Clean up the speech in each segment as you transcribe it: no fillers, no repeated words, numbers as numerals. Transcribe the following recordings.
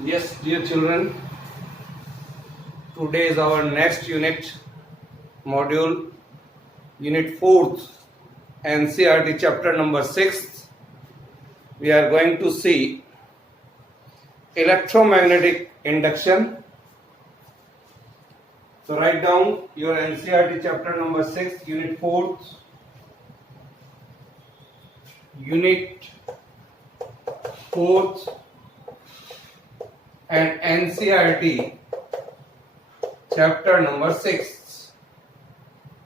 Yes, dear children, today is our next unit, module, unit 4th, NCERT chapter number 6. We are going to see electromagnetic induction. So write down your NCERT chapter number 6, unit 4th, unit 4th, and NCERT chapter number 6,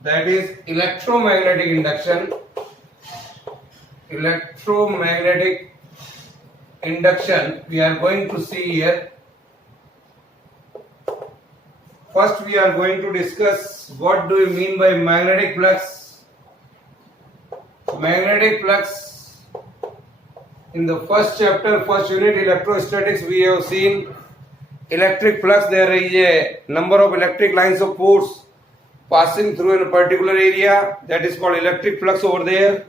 that is electromagnetic induction. Electromagnetic induction we are going to see here. First we are going to discuss what do we mean by magnetic flux. Magnetic flux, in the first chapter, first unit, electrostatics, we have seen electric flux. There is a number of electric lines of force passing through in a particular area, that is called electric flux over there.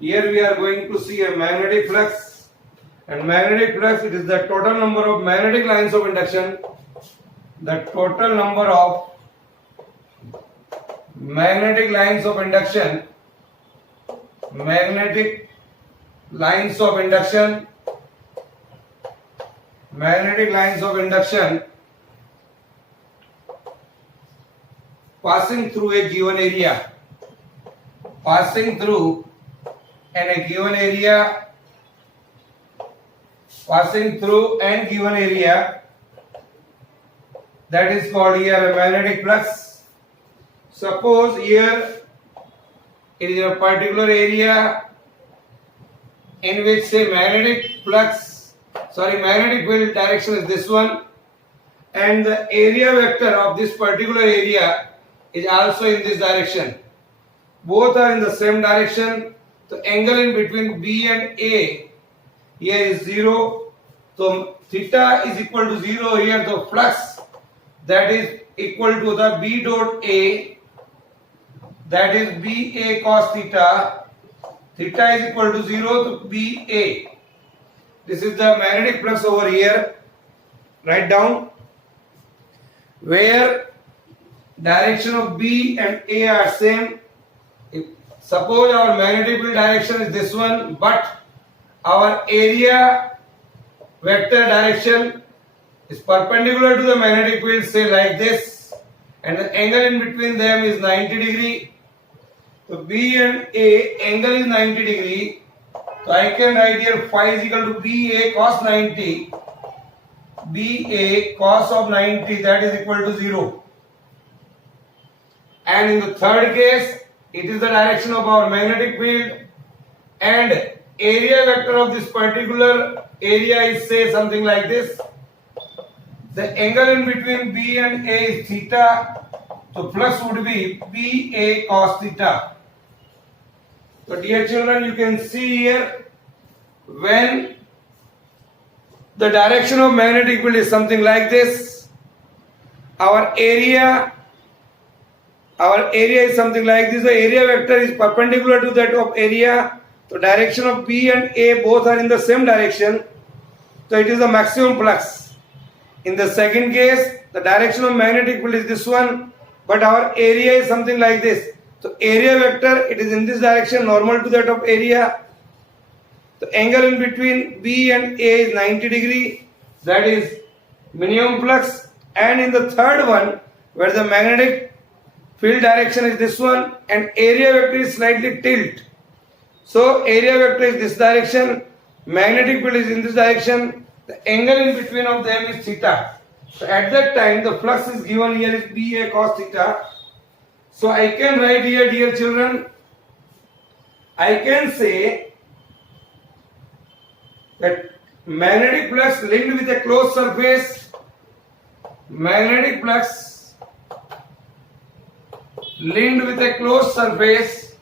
Here we are going to see a magnetic flux, and magnetic flux, it is the total number of magnetic lines of induction, the total number of magnetic lines of induction, magnetic lines of induction passing through a given area, passing through and given area, that is called here a magnetic flux. Suppose here it is a particular area in which say magnetic field direction is this one, and the area vector of this particular area is also in this direction. Both are in the same direction. The angle in between B and A here is 0. So theta is equal to 0 here. The flux that is equal to the B dot A, that is BA cos theta. Theta is equal to 0 to BA. This is the magnetic flux over here. Write down, where direction of B and A are same. Suppose our magnetic field direction is this one, but our area vector direction is perpendicular to the magnetic field, say like this, and the angle in between them is 90 degree. So B and A angle is 90 degree. So I can write here phi is equal to BA cos 90. BA cos of 90, that is equal to 0. And in the third case, it is the direction of our magnetic field, and area vector of this particular area is say something like this. The angle in between B and A is theta. So flux would be BA cos theta. So dear children, you can see here, when the direction of magnetic field is something like this, our area is something like this. The area vector is perpendicular to that of area. So direction of B and A both are in the same direction. So it is the maximum flux. In the second case, the direction of magnetic field is this one, but our area is something like this. So area vector, it is in this direction, normal to that of area. The angle in between B and A is 90 degree, that is minimum flux. And in the third one, where the magnetic field direction is this one and area vector is slightly tilt. So area vector is this direction, magnetic field is in this direction, the angle in between of them is theta. So at that time the flux is given here is BA cos theta. So I can write here, dear children, I can say that magnetic flux linked with a closed surface, magnetic flux linked with a closed surface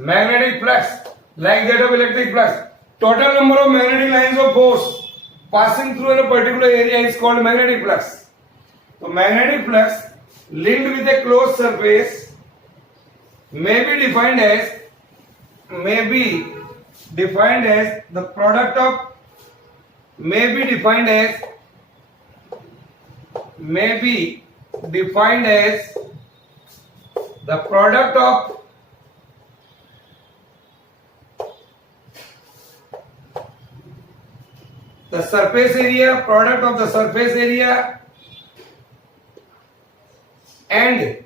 magnetic flux like that of electric flux. Total number of magnetic lines of force passing through in a particular area is called magnetic flux. So magnetic flux linked with a closed surface may be defined as may be defined as the product of may be defined as the product of the surface area, product of the surface area and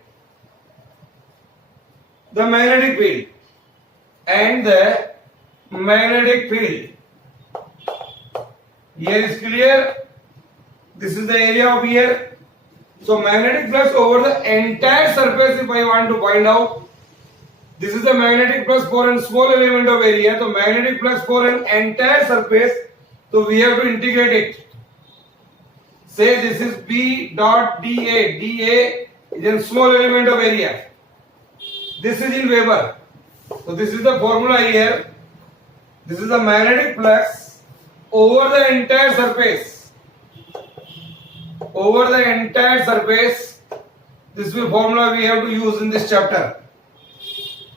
the magnetic field Here is clear. This is the area of here. So magnetic flux over the entire surface, if I want to find out, this is the magnetic flux for a small element of area. So magnetic flux for an entire surface. So we have to integrate it. Say this is B dot dA. dA is a small element of area. This is in Weber. So this is the formula here. This is the magnetic flux over the entire surface. Over the entire surface. This is the formula we have to use in this chapter.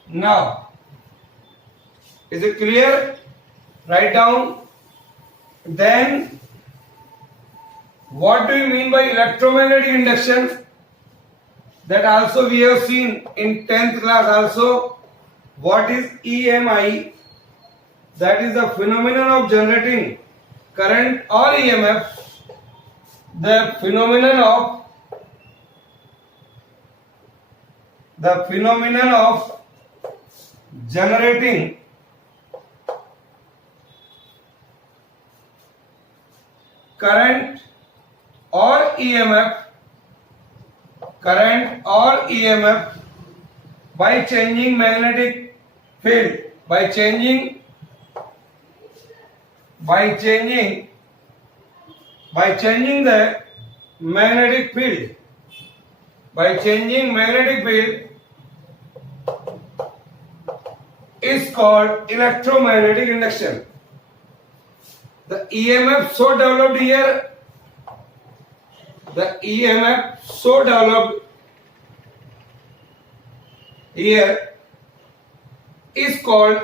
Now, is it clear? Write down. Then, what do you mean by electromagnetic induction? That also we have seen in 10th class also. What is EMI? That is the phenomenon of generating current or EMF. The phenomenon of generating current or EMF by changing magnetic field, by changing the magnetic field, is called electromagnetic induction. The EMF so developed here, is called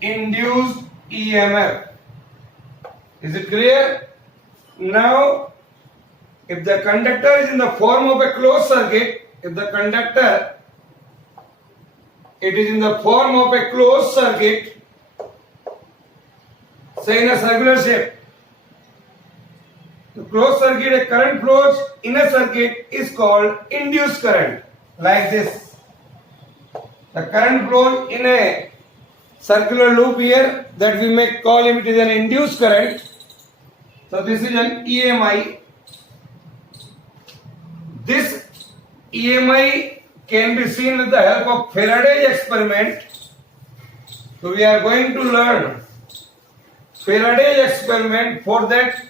induced EMF. Is it clear? Now, if the conductor is in the form of a closed circuit, say in a circular shape, the closed circuit, a current flows in a circuit is called induced current, like this. The current flows in a circular loop here, that we may call it is an induced current. So this is an EMI. This EMI can be seen with the help of Faraday's experiment. So we are going to learn Faraday's experiment. For that,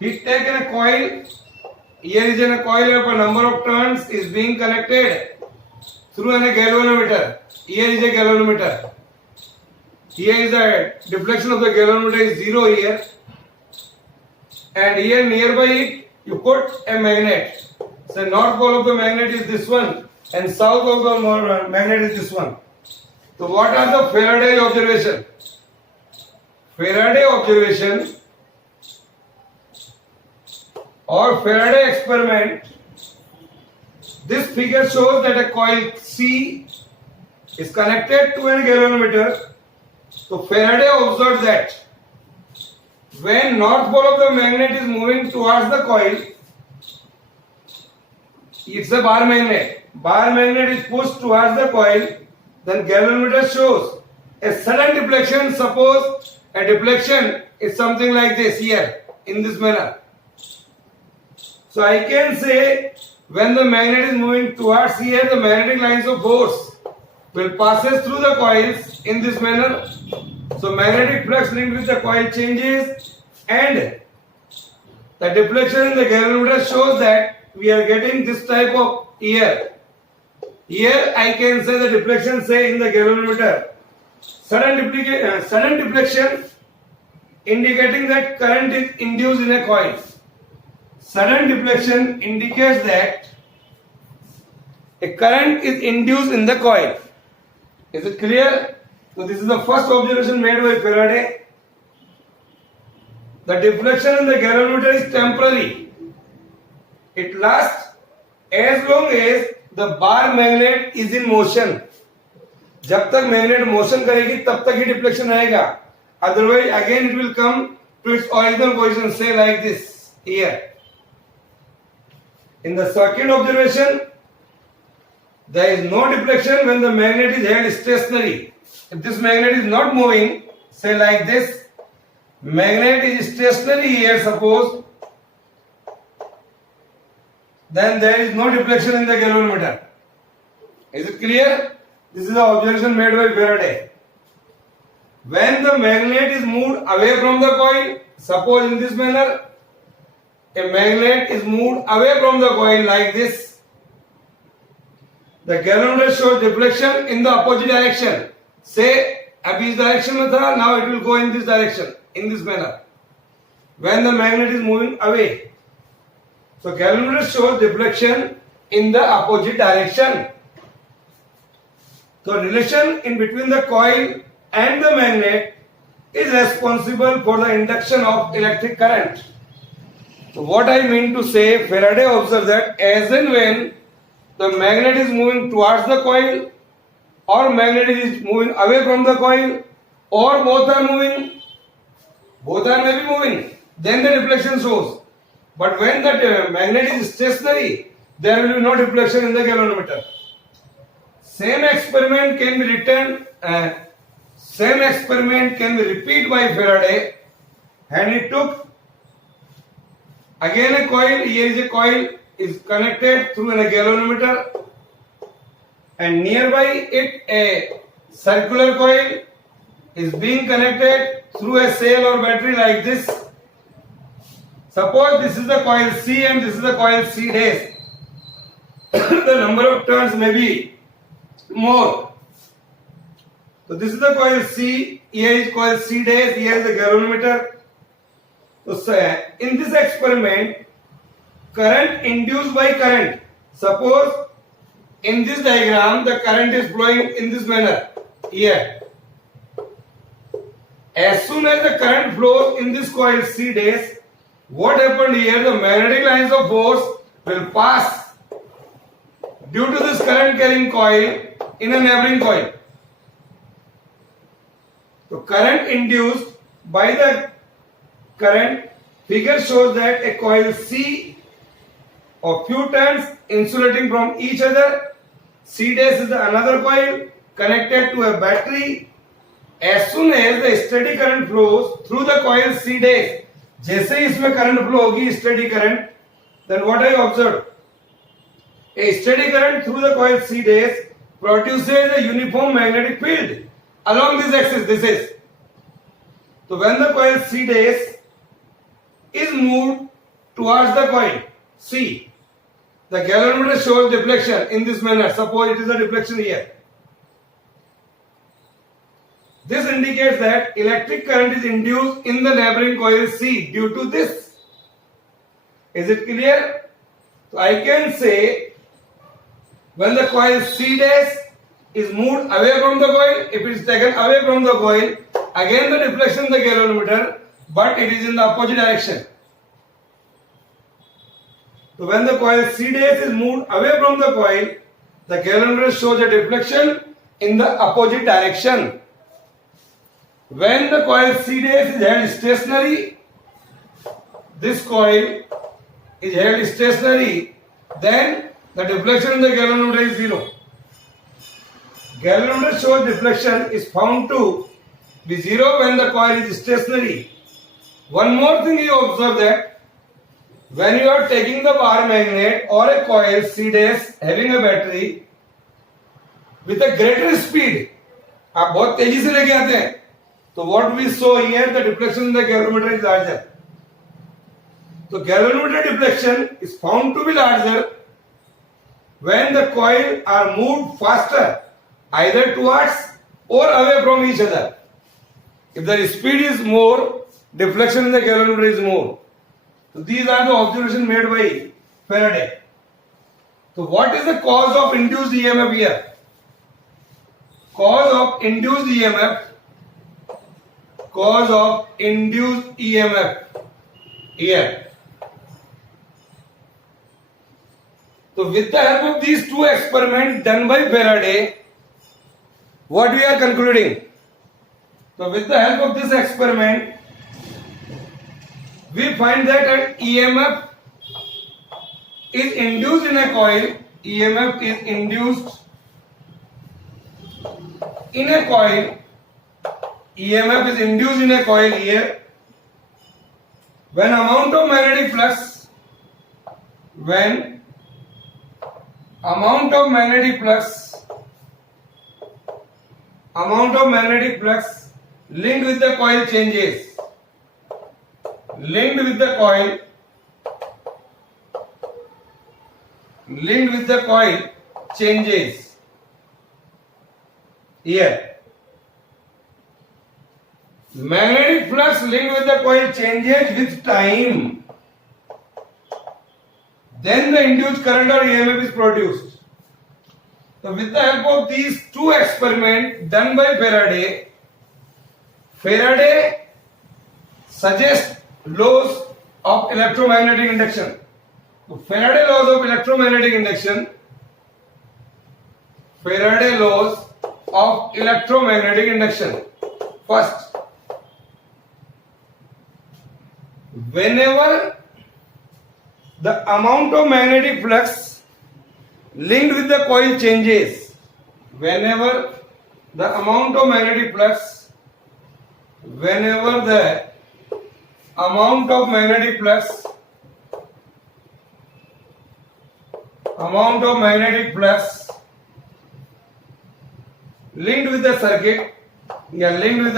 he taken a coil. Here is a coil of a number of turns is being connected through a galvanometer. Here is a galvanometer. Here is the deflection of the galvanometer is 0 here. And here nearby it, you put a magnet. So north pole of the magnet is this one and south of the magnet is this one. So what are the Faraday observation? Faraday observation or Faraday experiment. This figure shows that a coil C is connected to a galvanometer. So Faraday observed that when north pole of the magnet is moving towards the coil, it's a bar magnet. Bar magnet is pushed towards the coil, then galvanometer shows a sudden deflection. Suppose a deflection is something like this here, in this manner. So I can say when the magnet is moving towards here, the magnetic lines of force will passes through the coils in this manner. So magnetic flux linked with the coil changes and the deflection in the galvanometer shows that we are getting this type of here. Here I can say the deflection say in the galvanometer. Sudden deflection indicating that current is induced in a coil. Sudden deflection indicates that a current is induced in the coil. Is it clear? So this is the first observation made by Faraday. The deflection in the galvanometer is temporary. It lasts as long as the bar magnet is in motion. जब तक magnet motion करेगी तब तक ही deflection रहेगा. Otherwise again it will come to its original position, say like this here. In the second observation, there is no deflection when the magnet is held stationary. If this magnet is not moving, say like this, magnet is stationary here, suppose, then there is no deflection in the galvanometer. Is it clear? This is the observation made by Faraday. When the magnet is moved away from the coil, suppose in this manner, a magnet is moved away from the coil like this, the galvanometer shows deflection in the opposite direction. Say, अभी इस direction में था, now it will go in this direction, in this manner. When the magnet is moving away, so galvanometer shows deflection in the opposite direction. So relation in between the coil and the magnet is responsible for the induction of electric current. So what I mean to say, Faraday observed that as and when the magnet is moving towards the coil or magnet is moving away from the coil or both are maybe moving, then the deflection shows. But when the magnet is stationary, there will be no deflection in the galvanometer. Same experiment can be repeated by Faraday, and he took again a coil. Here is a coil is connected through a galvanometer, and nearby it a circular coil is being connected through a cell or battery like this. Suppose this is the coil C and this is the coil C dash. The number of turns may be more. So this is the coil C, here is coil C dash, here is the galvanometer. So in this experiment, current induced by current. Suppose in this diagram the current is flowing in this manner here. As soon as the current flows in this coil C dash, what happened here? The magnetic lines of force will pass due to this current carrying coil in a neighboring coil. So current induced by the current figure shows that a coil C of few turns insulating from each other. C dash is another coil connected to a battery. As soon as the steady current flows through the coil C dash, जैसे ही इसमें current flow होगी steady current, then what I observed, a steady current through the coil C dash produces a uniform magnetic field along this axis. This is, so when the coil C dash is moved towards the coil C, the galvanometer shows deflection in this manner. Suppose it is a deflection here. This indicates that electric current is induced in the neighboring coil C due to this. Is it clear? So I can say when the coil C dash is moved away from the coil, if it is taken away from the coil, again the deflection in the galvanometer, but it is in the opposite direction. So when the coil C dash is moved away from the coil, the galvanometer shows a deflection in the opposite direction. When the coil C dash is held stationary, this coil is held stationary, then the deflection in the galvanometer is zero. Galvanometer shows deflection is found to be zero when the coil is stationary. One more thing you observe that when you are taking the bar magnet or a coil C dash having a battery with a greater speed, आप बहुत तेजी से लेके आते हैं, so what we saw here, the deflection in the galvanometer is larger. So galvanometer deflection is found to be larger when the coil are moved faster, either towards or away from each other. If the speed is more, deflection in the galvanometer is more. So these are the observations made by Faraday. So what is the cause of induced EMF here? Cause of induced EMF here. So with the help of these two experiments done by Faraday, what we are concluding? So with the help of this experiment, we find that an EMF is induced in a coil. EMF is induced in a coil. EMF is induced in a coil here when amount of magnetic flux linked with the coil changes. Linked with the coil changes here. Magnetic flux linked with the coil changes with time. Then the induced current or EMF is produced. So with the help of these two experiments done by Faraday suggests laws of electromagnetic induction. So Faraday laws of electromagnetic induction. First, whenever the amount of magnetic flux linked with the coil changes, whenever the amount of magnetic flux linked with the circuit, linked with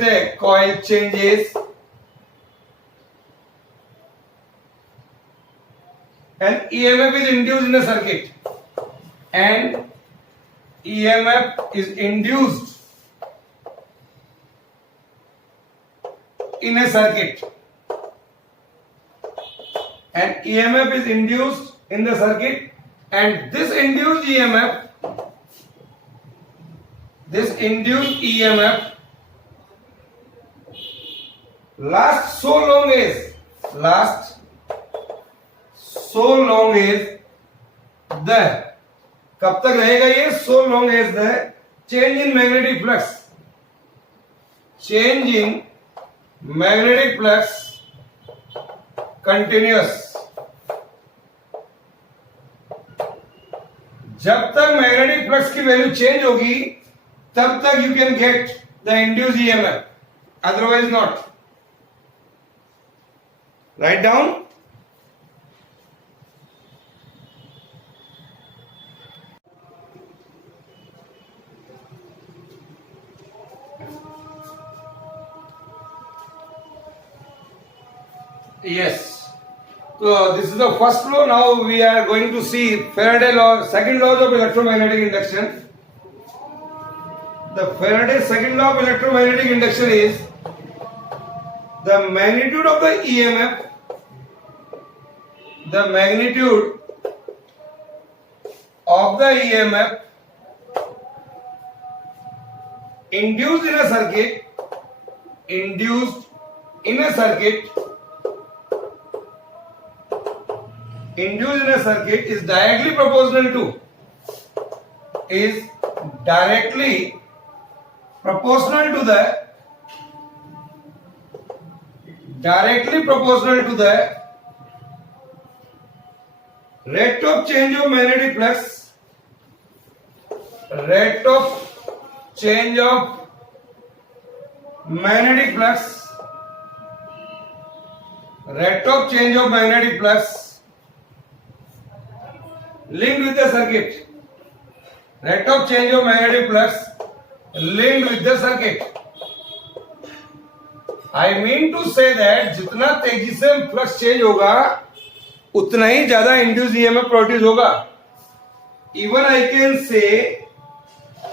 the coil changes, and EMF is induced in a circuit, and EMF is induced in a circuit, and EMF is induced in the circuit, and this induced EMF lasts so long as the, कब तक रहेगा ये? So long as the change in magnetic flux continuous. जब तक magnetic flux की value change होगी तब तक you can get the induced EMF, otherwise not. Write down. Yes. So this is the first law. Now we are going to see Faraday law, second laws of electromagnetic induction. The Faraday's second law of electromagnetic induction is the magnitude of the EMF, induced in a circuit is directly proportional to the rate of change of magnetic flux, rate of change of magnetic flux linked with the circuit, rate of change of magnetic flux linked with the circuit. I mean to say that जितना तेजी से flux change होगा उतना ही ज्यादा induce EMF produce होगा. Even I can say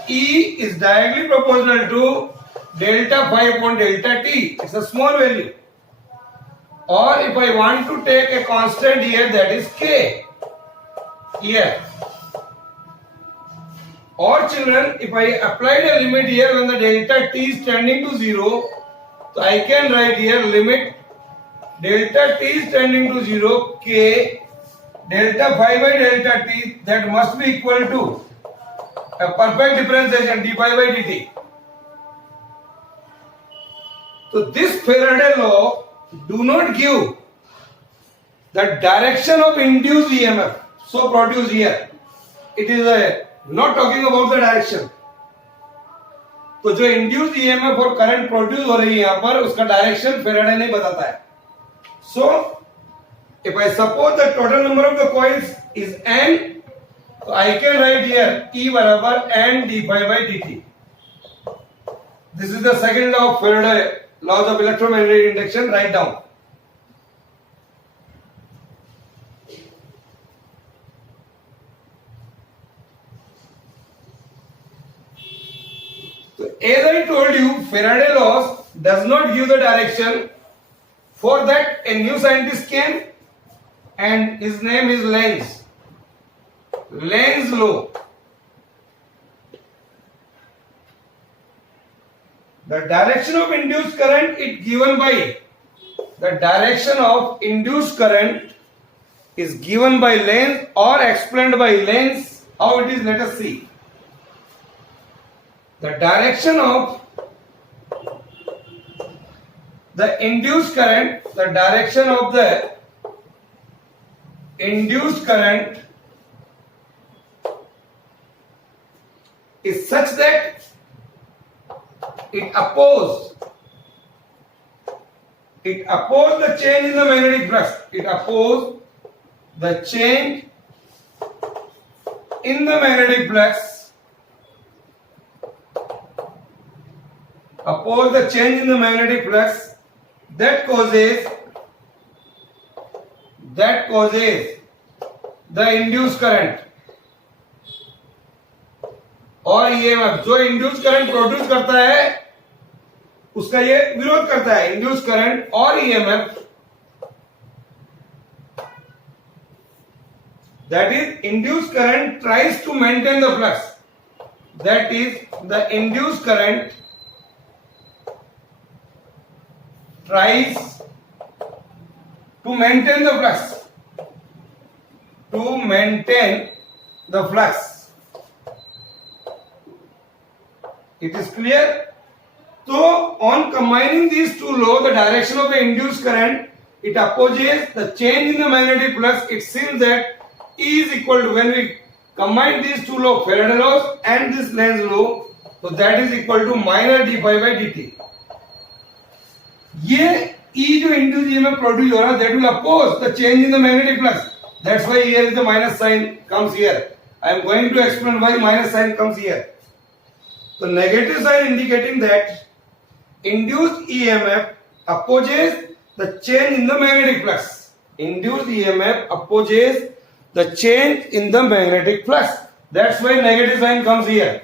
E is directly proportional to delta phi upon delta t. It's a small value. or if I want to take a constant here, that is k here. Or children, if I applied a limit here when the delta t is tending to 0, so I can write here limit delta t is tending to 0, k delta phi by delta t, that must be equal to a perfect differentiation d phi by dt. So this Faraday law do not give the direction of induced EMF so produced here. It is not talking about the direction. तो जो induced EMF और current produce हो रही है यहां पर, उसका direction Faraday नहीं बताता है. So if I suppose the total number of the coils is n, तो I can write here E बराबर n d phi by dt. This is the second law of Faraday, laws of electromagnetic induction. Right down. As I told you, Faraday laws does not give the direction. For that, a new scientist came, and his name is Lenz. Lenz law. The direction of induced current is given by the direction of induced current is given by Lenz or explained by Lenz. How it is? Let us see. The direction of the induced current, the direction of the induced current is such that it opposes the change in the magnetic flux. It opposes the change in the magnetic flux. Oppose the change in the magnetic flux that causes the induced current और EMF. जो induce current produce करता है उसका ये विरोध करता है. Induce current और EMF, that is induced current tries to maintain the flux. That is the induced current tries to maintain the flux. To maintain the flux. It is clear? So, on combining these two laws, the direction of the induced current, it opposes the change in the magnetic flux. It seems that E is equal to, when we combine these two laws, Faraday laws and this Lenz law, so that is equal to minus d phi by dt. ये E जो induced EMF produce हो रहा है, that will oppose the change in the magnetic flux. That's why here the minus sign comes here. I am going to explain why minus sign comes here. The negative sign indicating that induced EMF opposes the change in the magnetic flux. Induced EMF opposes the change in the magnetic flux. That's why negative sign comes here.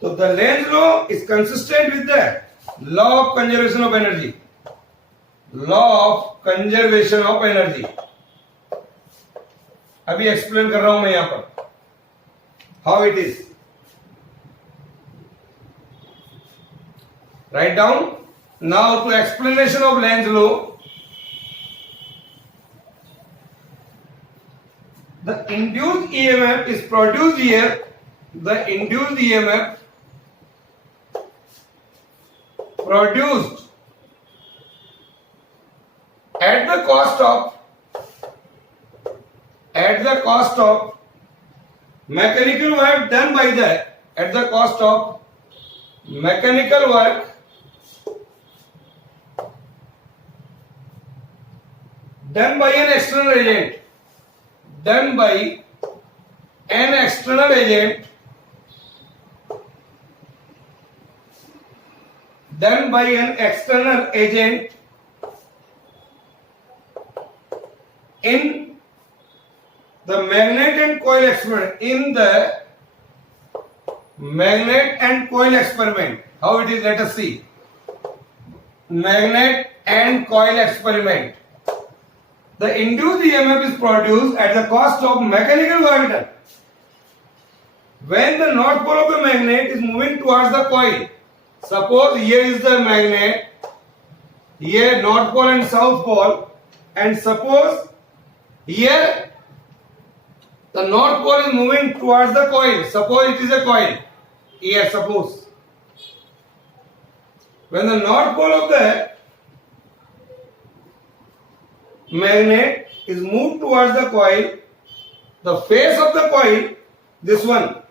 So the Lenz law is consistent with the law of conservation of energy. Law of conservation of energy. अभी explain कर रहा हूं मैं यहां पर how it is. Write down. Now to explanation of Lenz law. The induced EMF is produced here. The induced EMF produced at the cost of mechanical work done by an external agent. Done by an external agent. Done by an external agent in the magnet and coil experiment. In the magnet and coil experiment. How it is? Let us see. magnet and coil experiment. The induced EMF is produced at the cost of mechanical work done. When the north pole of the magnet is moving towards the coil, suppose here is the magnet, here north pole and south pole, and suppose here the north pole is moving towards the coil. Suppose it is a coil. Here, suppose. When the north pole of the magnet is moved towards the coil, the face of the coil, this one,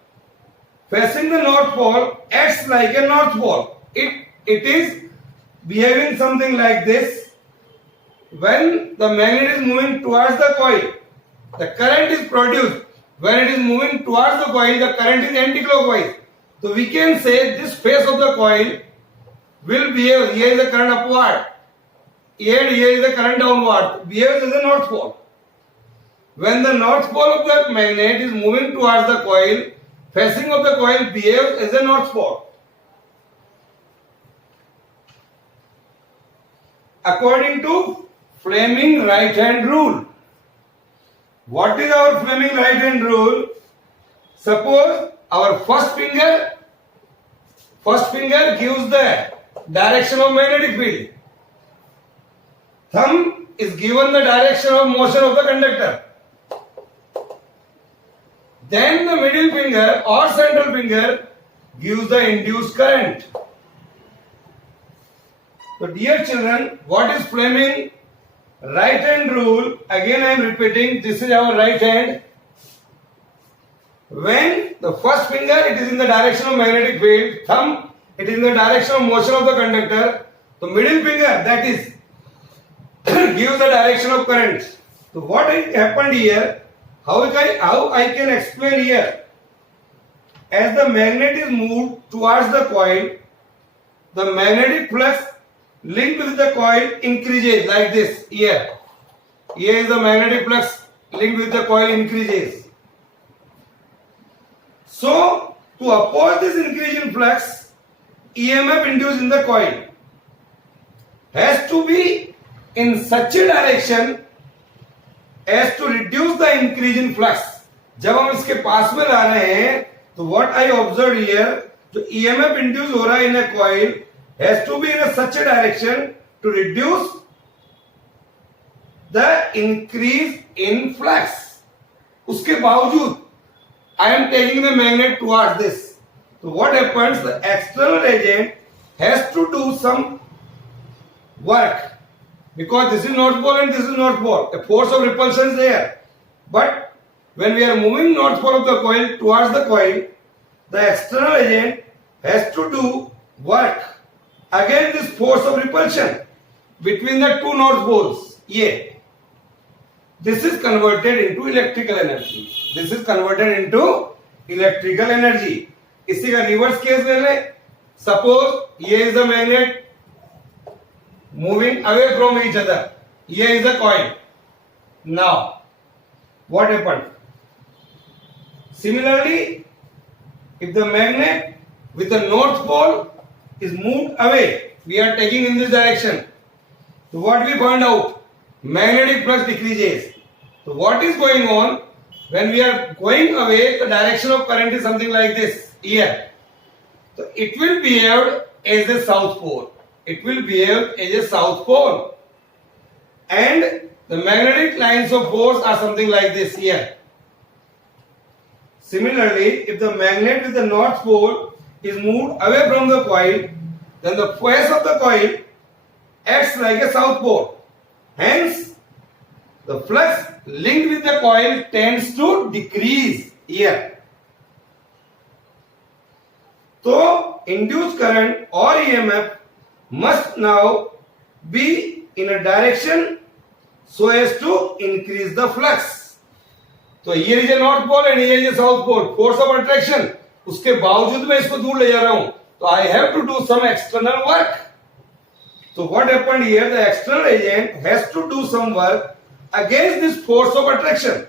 facing the north pole, acts like a north pole. It is behaving something like this. When the magnet is moving towards the coil, the current is produced. When it is moving towards the coil, the current is anti-clockwise. So we can say this face of the coil will behave. Here is the current upward. Here is the current downward. Behaves as a north pole. When the north pole of the magnet is moving towards the coil, facing of the coil behaves as a north pole. According to Fleming right hand rule. What is our Fleming right hand rule? Suppose our first finger gives the direction of magnetic field. Thumb is given the direction of motion of the conductor. Then the middle finger or central finger gives the induced current. So dear children, what is Fleming right hand rule? Again I am repeating, this is our right hand. When the first finger, it is in the direction of magnetic field, thumb, it is in the direction of motion of the conductor. The middle finger, that is, gives the direction of current. So what happened here, how I can explain here? As the magnet is moved towards the coil, the magnetic flux linked with the coil increases like this here. Here is the magnetic flux linked with the coil increases. So, to oppose this increase in flux, EMF induced in the coil has to be in such a direction as to reduce the increase in flux. जब हम इसके पास में ला रहे हैं, तो what I observed here, जो EMF induced हो रहा है in a coil has to be in a such a direction to reduce the increase in flux. उसके बावजूद I am taking the magnet towards this. So what happens? The external agent has to do some work because this is north pole and this is north pole. A force of repulsion is there. But when we are moving north pole of the coil towards the coil, the external agent has to do work against this force of repulsion between the two north poles. Yeah. This is converted into electrical energy. This is converted into electrical energy. इसी का reverse case ले ले. Suppose here is the magnet moving away from each other. Here is the coil. Now, what happened? Similarly, if the magnet with the north pole is moved away, we are taking in this direction. So what we find out? Magnetic flux decreases. So what is going on? When we are going away, the direction of current is something like this here. So it will behave as a south pole. It will behave as a south pole. And the magnetic lines of force are something like this here. Similarly, if the magnet with the north pole is moved away from the coil, then the face of the coil acts like a south pole. Hence, the flux linked with the coil tends to decrease here. So, induced current or EMF must now be in a direction so as to increase the flux. So here is a north pole and here is a south pole. Force of attraction. उसके बावजूद मैं इसको दूर ले जा रहा हूं. So I have to do some external work. So what happened here? The external agent has to do some work against this force of attraction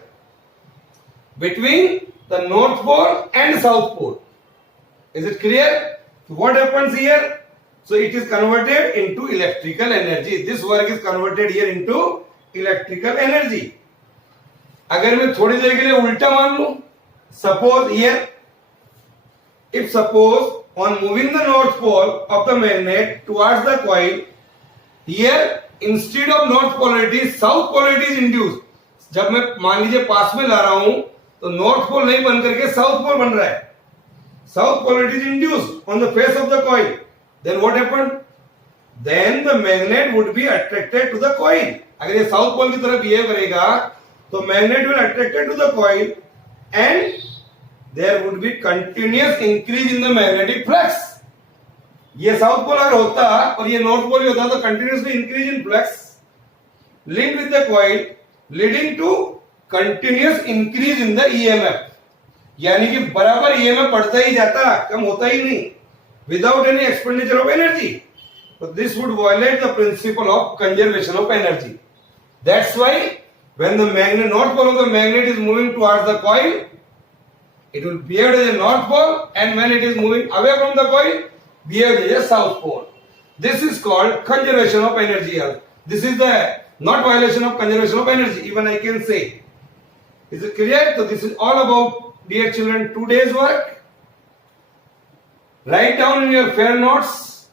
between the north pole and south pole. Is it clear? So what happens here? So it is converted into electrical energy. This work is converted here into electrical energy. अगर मैं थोड़ी देर के लिए उल्टा मान लूं, suppose here, if suppose on moving the north pole of the magnet towards the coil, here instead of north polarity, south polarity is induced. जब मैं मान लीजिए पास में ला रहा हूं तो नॉर्थ पोल नहीं बन करके साउथ पोल बन रहा है. South polarity is induced on the face of the coil. Then what happened? Then the magnet would be attracted to the coil. अगर ये साउथ पोल की तरफ बिहेव करेगा तो magnet will attracted to the coil and there would be continuous increase in the magnetic flux. ये south pole अगर होता और ये नॉर्थ पोल होता तो continuously increase in flux linked with the coil leading to continuous increase in the EMF. यानी कि बराबर EMF बढ़ता ही जाता, कम होता ही नहीं, without any expenditure of energy. So this would violate the principle of conservation of energy. That's why when the magnet, north pole of the magnet is moving towards the coil, it will behave as a north pole, and when it is moving away from the coil, behave as a south pole. This is called conservation of energy. This is the not violation of conservation of energy, even I can say. Is it clear? So this is all about, dear children, today's work. Write down in your fair notes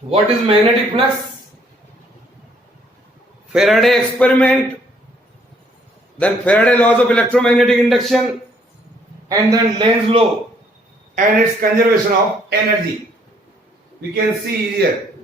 what is magnetic flux, Faraday experiment, then Faraday laws of electromagnetic induction, and then Lenz law and its conservation of energy. We can see here.